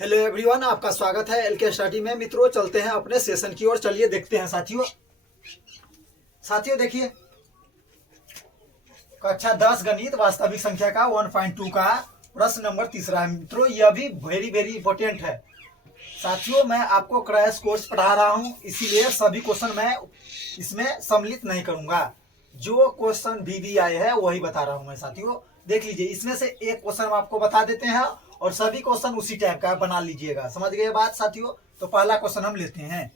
Hello everyone, आपका स्वागत है एलके स्टडी में। मित्रों, चलते हैं अपने सेशन की ओर। चलिए देखते हैं साथियों देखिए, कक्षा 10 गणित वास्तविक संख्या का 1.2 का प्रश्न नंबर 3 है। मित्रों, यह भी वेरी वेरी इंपॉर्टेंट है। साथियों, मैं आपको क्रैश कोर्स पढ़ा रहा हूं, इसीलिए सभी क्वेश्चन मैं इसमें सम्मिलित नहीं करूंगा। जो क्वेश्चन भी आए हैं वही बता रहा हूं मैं। साथियों देख लीजिए, इसमें से एक क्वेश्चन हम आपको बता देते हैं और सभी क्वेश्चन उसी टाइप का बना लीजिएगा। समझ गए बात साथियों? तो पहला क्वेश्चन हम लेते हैं।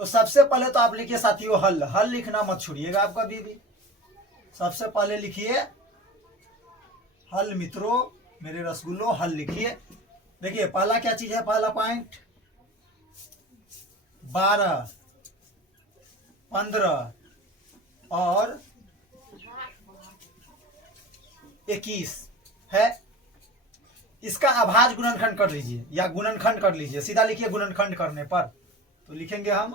तो सबसे पहले तो आप लिखिए साथियों हल। हल लिखना मत छोड़िएगा आप कभी भी। सबसे पहले लिखिए हल। मित्रों मेरे रसगुल्लो, हल लिखिए। देखिए पहला क्या चीज है, पहला पॉइंट 12, 15 और 21 है। इसका अभाज्य गुणनखंड कर लीजिए या गुणनखंड कर लीजिए। सीधा लिखिए गुणनखंड करने पर तो लिखेंगे हम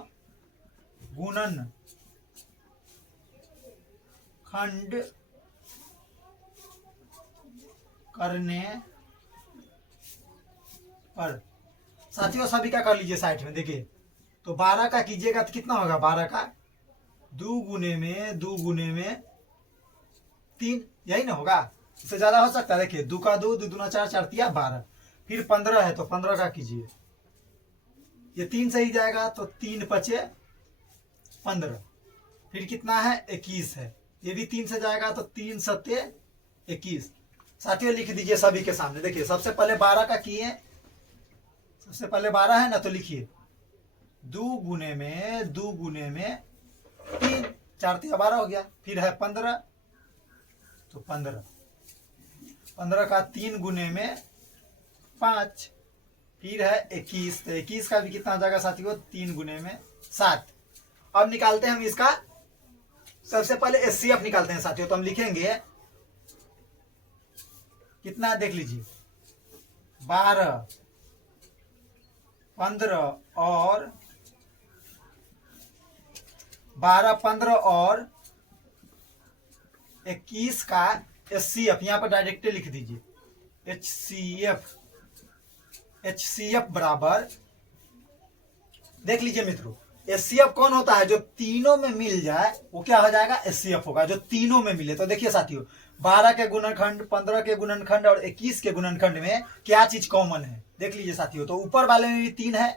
गुणनखंड करने पर। साथियों सभी का कर लीजिए साइड में। देखिए तो 12 का कीजिएगा तो कितना होगा, 12 का 2 गुने में 3, यही ना होगा। इससे ज्यादा हो सकता है। देखिए 2 का 2, 2 दूना 4, 4 तिया 12। फिर 15 है तो 15 का कीजिए, ये 3 से ही जाएगा तो 3 पचे 15। फिर कितना है, 21 है। ये भी 3 से जाएगा तो 3 सत्ते 21। साथियों लिख दीजिए सभी के सामने। देखिए सबसे पहले 12 का किए, सबसे पहले 12 है ना, तो लिखिए 2 गुने में 3, 4 तिया 12 हो गया। फिर है 15 तो 15 का 3 गुने में 5। फिर है 21 तो 21 का भी कितना हो जाएगा साथियों, 3 गुने में 7। अब निकालते हैं हम इसका। सबसे पहले एचसीएफ निकालते हैं साथियों। तो हम लिखेंगे कितना है, देख लीजिए 12, 15 और 21 का एचसीएफ यहां पर डायरेक्ट लिख दीजिए। एचसीएफ बराबर, देख लीजिए मित्रों, एचसीएफ कौन होता है, जो तीनों में मिल जाए वो क्या हो जाएगा, एचसीएफ होगा। जो तीनों में मिले। तो देखिए साथियों 12 के गुणनखंड, 15 के गुणनखंड और 21 के गुणनखंड में क्या चीज कॉमन है, देख लीजिए साथियों। तो ऊपर वाले में भी 3 है,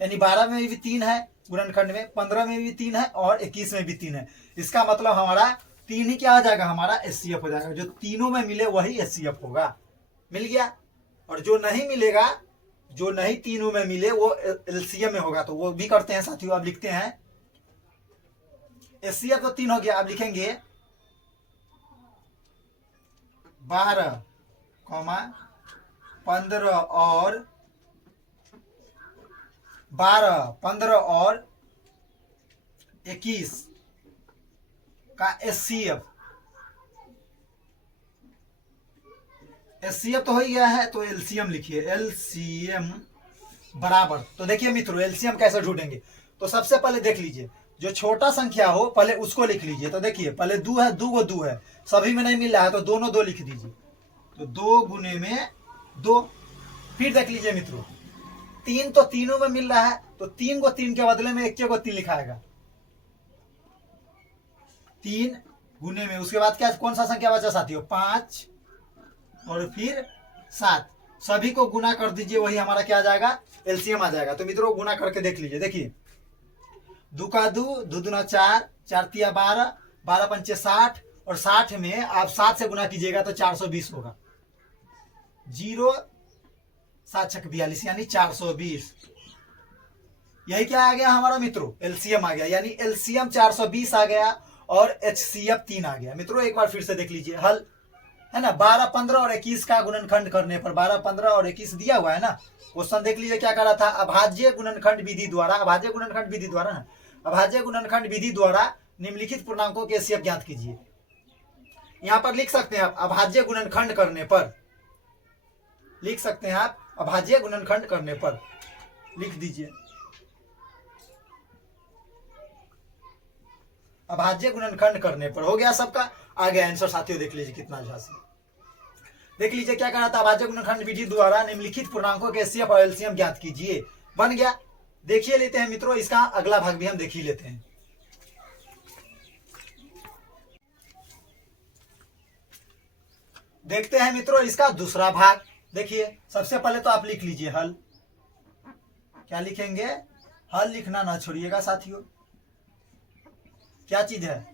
यानी 12 में भी 3 है गुणनखंड में, 15 में भी 3 है और 21 में भी 3 है। इसका मतलब हमारा 3 ही क्या हो जाएगा, हमारा एचसीएफ हो जाएगा। जो तीनों में मिले वही एचसीएफ होगा। मिल गया। और जो नहीं मिलेगा, जो नहीं तीनों में मिले वो एलसीएम में होगा। तो वो भी करते हैं साथियों। अब लिखते हैं एचसीएफ तो 3 हो गया। अब लिखेंगे 12, 15 और 21 का एचसीएफ। एचसीएफ तो हो ही गया है, तो एलसीएम लिखिए। एलसीएम बराबर, तो देखिए मित्रों एलसीएम कैसे ढूंढेंगे। तो सबसे पहले देख लीजिए, जो छोटा संख्या हो पहले उसको लिख लीजिए। तो देखिए पहले 2 है, 2 है, सभी में नहीं मिल रहा है तो दोनों 2 लिख दीजिए। तो 2 गुने में 2। फिर देख लीजिए मित्रों 3 तो तीनों में मिल रहा है, तो 3 को 3 के बदले में 1 को 3 लिखाएगा। 3 गुने में, उसके बाद क्या, कौन सा संख्या बचा साथियों, 5 और फिर 7। सभी को गुना कर दीजिए, वही हमारा क्या आ जाएगा, एलसीएम आ जाएगा। तो मित्रों गुना करके देख लीजिए। देखिए 2 का 2, 2 दूना 4, 4 तिया 12, 12 पंचे 60 और 60 में आप 7 से गुना कीजिएगा तो 420 होगा। 0 7 छक 42 यानी 420। यही क्या आ गया हमारा मित्रों, एलसीएम आ गया। यानी एलसीएम 420 आ गया और एचसीएफ 3 आ गया। मित्रों एक बार फिर से देख लीजिए हल है ना। 12, 15 और 21 का गुणनखंड करने पर 12, 15 और 21 दिया हुआ है ना। क्वेश्चन देख लीजिए क्या कर रहा था, अभाज्य गुणनखंड विधि द्वारा, अभाज्य गुणनखंड विधि द्वारा ना, अभाज्य गुणनखंड विधि द्वारा निम्नलिखित पूर्णांकों के एचसीएफ ज्ञात कीजिए। यहां पर लिख सकते हैं आप अभाज्य गुणनखंड करने पर, लिख सकते हैं आप अभाज्य गुणनखंड करने पर, लिख दीजिए अभाज्य गुणनखंड करने पर। हो गया सबका, आ गया आंसर साथियों। देख लीजिए कितना झांसी। देख लीजिए क्या कहा था, अभाज्य गुणनखंड विधि द्वारा निम्नलिखित पूर्णांकों के एचसीएफ और एलसीएम ज्ञात कीजिए। बन गया। देखिए लेते हैं मित्रों, इसका अगला भाग भी हम देख ही लेते हैं। देखते हैं मित्रों इसका दूसरा भाग। देखिए सबसे पहले तो आप लिख लीजिए हल। क्या लिखेंगे? हल लिखना ना छोड़िएगा साथियों। क्या चीज है?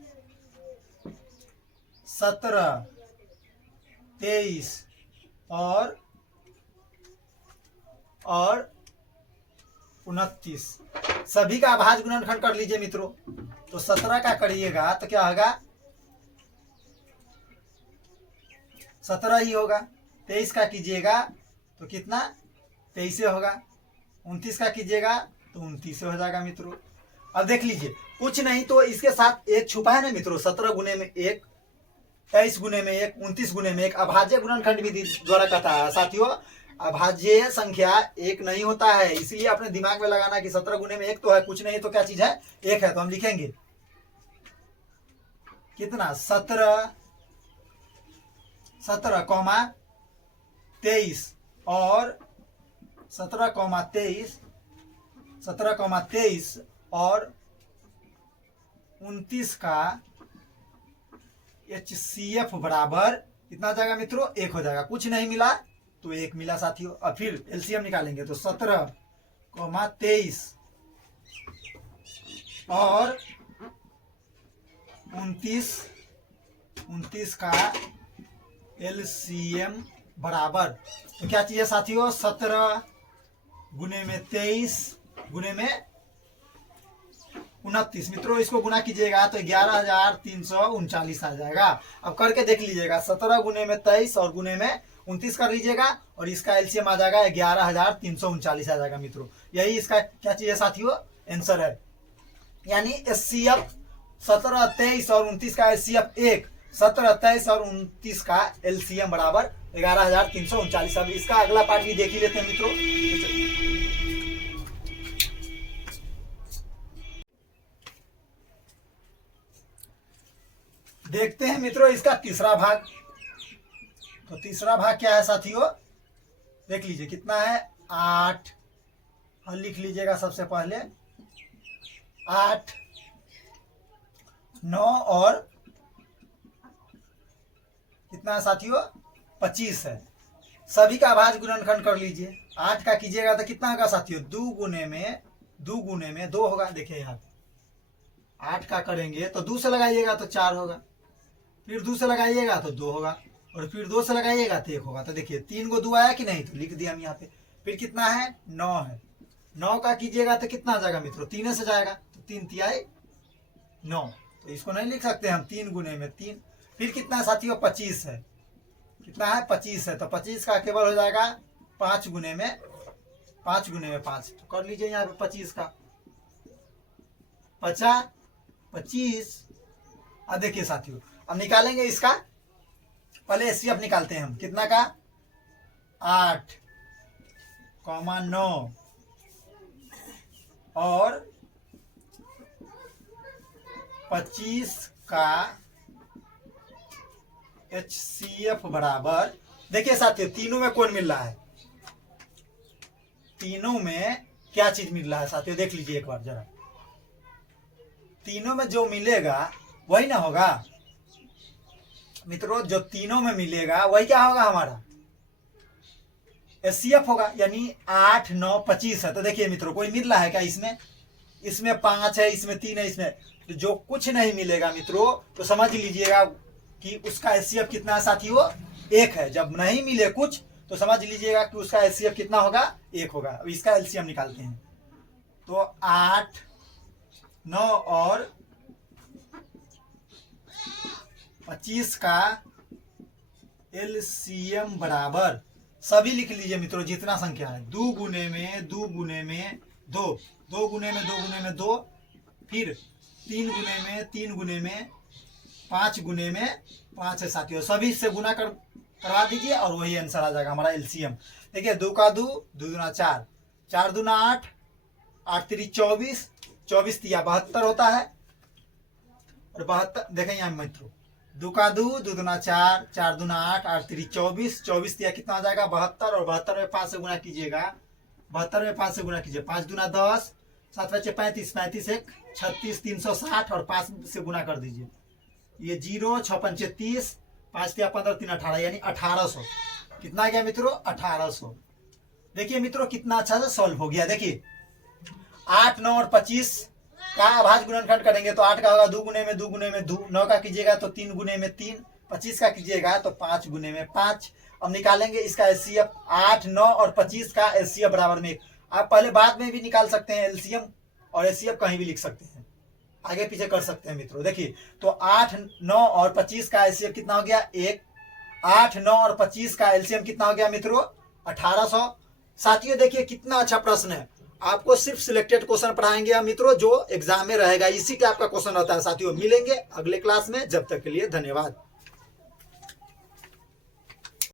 17, 23 और 29 सभी का अभाज्य गुणनखंड कर लीजिए मित्रों। तो 17 का करिएगा तो क्या होगा? 17 ही होगा। 23 का कीजिएगा तो कितना? 23 होगा। 29 का कीजिएगा तो 29 हो जाएगा मित्रों। अब देख लीजिए, कुछ नहीं तो इसके साथ एक छुपा है ना मित्रों। 17 गुने में 1, 23 गुने में 1, 29 गुने में 1 अभाज्य गुणनखंड विधि द्वारा कहता है साथियों। अभाज्य संख्या एक नहीं होता है, इसलिए अपने दिमाग में लगाना कि 17 गुने में 1 तो है, कुछ नहीं तो क्या चीज है? 1 है। तो हम लिखेंगे कितना? 17, 23 और 17,23 और 29 का HCF बराबर कितना जाएगा मित्रों? 1 हो जाएगा। कुछ नहीं मिला तो 1 मिला साथियों। अब फिर एलसीएम निकालेंगे तो 17,23 और 29 का एलसीएम बराबर तो क्या चीज है साथियों? 17 गुने में 23 गुने में 29 मित्रों, इसको गुना कीजिएगा तो 11,339 आ जाएगा। अब करके देख लीजिएगा, 17 गुने में 23 और गुने में 29 कर लीजिएगा और इसका एलसीएम आ जाएगा 11,339 आ जाएगा मित्रों। यही इसका क्या चीज है साथियों? आंसर है। यानी एचसीएफ 17, 23 और 29 का एचसीएफ 1, 17, 23 और 29 का एलसीएम बराबर 11,339। अब इसका अगला पार्ट भी देख ही लेते हैं मित्रों। देखते हैं मित्रों इसका तीसरा भाग। तो तीसरा भाग क्या है साथियों? देख लीजिए कितना है? 8। हल लिख लीजिएगा सबसे पहले। 8, 9 और कितना है साथियों? 25 है। सभी का अभाज्य गुणनखंड कर लीजिए। 8 का कीजिएगा तो कितना होगा साथियों? 2 गुने में 2 होगा। देखिए यहाँ 8 का करेंगे तो 2 से लगाइएगा तो 4 होगा, फिर 2 से लगाइएगा तो 2 होगा और फिर 2 से लगाइएगा तो 1 होगा। तो देखिए 3 को 2 आया कि नहीं? तो लिख दिया हम यहाँ पे। फिर कितना है? 9 है। 9 का कीजिएगा तो कितना आ जाएगा मित्रों? 3 से जाएगा तो 3 तिहाई 9। तो इसको नहीं लिख सकते हम 3 गुने में 3। फिर कितना साथियों? 25 है। कितना है? 25 है। तो 25 का केवल हो जाएगा 5 गुने में 5। तो कर लीजिए यहाँ पे 25 का 25। अब देखिए साथियों, अब निकालेंगे इसका। पहले एचसीएफ निकालते हैं हम। कितना का? 8, 9 और 25 का HCF बराबर, देखिए साथियों तीनों में कौन मिल रहा है? तीनों में क्या चीज मिल रहा है साथियों? देख लीजिए एक बार जरा। तीनों में जो मिलेगा वही ना होगा मित्रों। जो तीनों में मिलेगा वही क्या होगा? हमारा HCF होगा। यानी 8, 9, 25 है। तो देखिए मित्रों कोई मिल रहा है क्या इसमें? इसमें 5 है, इसमें 3 है, इसमें तो जो कुछ नहीं मिलेगा मित्रों तो समझ लीजिएगा कि उसका HCF कितना है साथियों? 1 है। जब नहीं मिले कुछ तो समझ लीजिएगा कि उसका HCF कितना होगा? 1 होगा। अब इसका एलसीएम निकालते हैं। तो 8, 9 और 25 का एलसीएम बराबर, सभी लिख लीजिए मित्रों जितना संख्या है। 2 गुने में 2 गुने में 2, 2 गुने में 2 गुने में 2, फिर 3 गुने में 3 गुने में 5 गुने में 5 है साथियों। सभी से गुना करवा दीजिए और वही आंसर आ जाएगा हमारा एलसीएम। देखिए 2 का 2, 2 दूना 4, 4 दूना 8, 8 3 24, 24 तिया 72 होता है। और 72 देखें यहाँ मित्रों 2 का 2, 2 दूना 4, 4 दूना 8, 8 3 24, 24 दिया कितना आ जाएगा 72, और 72 में 5 से गुना कीजिएगा, 72 में 5 से गुना कीजिए, 5 दूना 10, 7 बचे 35, 35 1 36, 360 और 5 से गुना कर दीजिए, ये 0 6 पंचे 30, 5 दिया 15 3 18 यानी 1800। कितना आ गया मित्रों 1800। देखिए मित्रों कितना अच्छा से सॉल्व हो गया। देखिए 8 9 और 25 का अभाज्य गुणनखंड करेंगे तो 8 का होगा 2 गुने में 2 गुने में 2, 9 का कीजिएगा तो 3 गुने में 3, 25 का कीजिएगा तो 5 गुने में 5। अब निकालेंगे इसका एलसीएम, 8 9 और 25 का एलसीएम बराबर में 1। आप पहले बाद में भी निकाल सकते हैं एलसीएम, और एलसीएम कहीं भी लिख सकते हैं, आगे पीछे कर सकते हैं मित्रों। देखिए तो 8 9 और 25 का एलसीएम कितना हो गया 1, 8 9 और 25 का एलसीएम कितना हो गया मित्रों 1800। साथियों देखिए कितना अच्छा प्रश्न है, आपको सिर्फ सिलेक्टेड क्वेश्चन पढ़ाएंगे हम मित्रों जो एग्जाम में रहेगा, इसी टाइप का क्वेश्चन होता है। साथियों मिलेंगे अगले क्लास में, जब तक के लिए धन्यवाद।